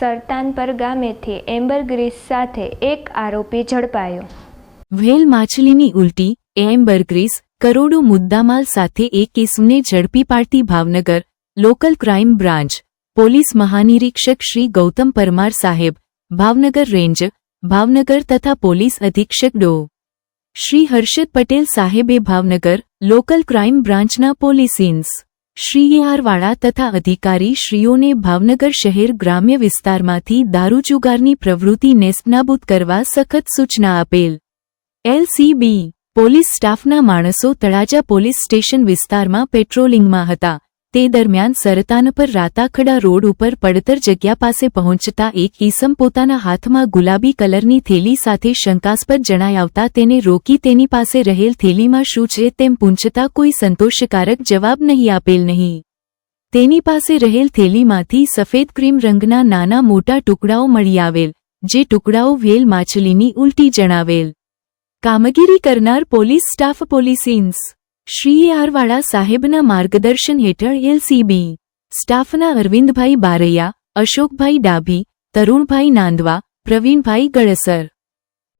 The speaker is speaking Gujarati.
સરતાનપર ગામેથી એમ્બરગ્રીસ સાથે એક આરોપી ઝડપાયો. વ્હેલ માછલીની ઉલટી, એમ્બરગ્રીસ કરોડો મુદ્દામાલ સાથે એક કેસને ઝડપી પાડતી Bhavnagar local crime branch police મહાનિરીક્ષક Shri Gautam Parmar સાહેબ, ભાવનગર રેન્જ, ભાવનગર તથા પોલીસ અધિક્ષક ડો. શ્રી હર્ષદ પટેલ સાહેબે ભાવનગર લોકલ ક્રાઇમ બ્રાન્ચના પોલીસ ઇન્સ. શ્રી આરવાળા તથા અધિકારી શ્રીઓને ભાવનગર શહેર ગ્રામ્ય વિસ્તારમાંથી દારૂજુગારની પ્રવૃત્તિ નેસ્તનાબૂદ કરવા સખત સૂચના આપેલ. એલસીબી પોલીસ સ્ટાફના માણસો તળાજા પોલીસ સ્ટેશન વિસ્તારમાં પેટ્રોલિંગમાં હતા. તે દરમિયાન સરતાન પર રાતાખડા રોડ ઉપર પડતર જગ્યા પાસે પહોંચતા એક ઈસમ પોતાના હાથમાં ગુલાબી કલરની થેલી સાથે શંકાસ્પદ જણાઈ આવતા તેને રોકી તેની પાસે રહેલ થેલીમાં શું છે તેમ પૂંછતા કોઈ સંતોષકારક જવાબ નહીં આપેલ નહીં. તેની પાસે રહેલ થેલીમાંથી સફેદ ક્રીમ રંગના નાના મોટા ટુકડાઓ મળી આવેલ, જે ટુકડાઓ વેલ માછલીની ઉલટી જણાવેલ. કામગીરી કરનાર પોલીસ સ્ટાફ પોલીસ ઇન્સ. શ્રી આરવાળા સાહેબના માર્ગદર્શન હેઠળ એલસીબી, સ્ટાફના અરવિંદભાઈ બારૈયા, અશોકભાઈ ડાભી, તરુણભાઈ નાંદવા, પ્રવીણભાઈ ગળસર.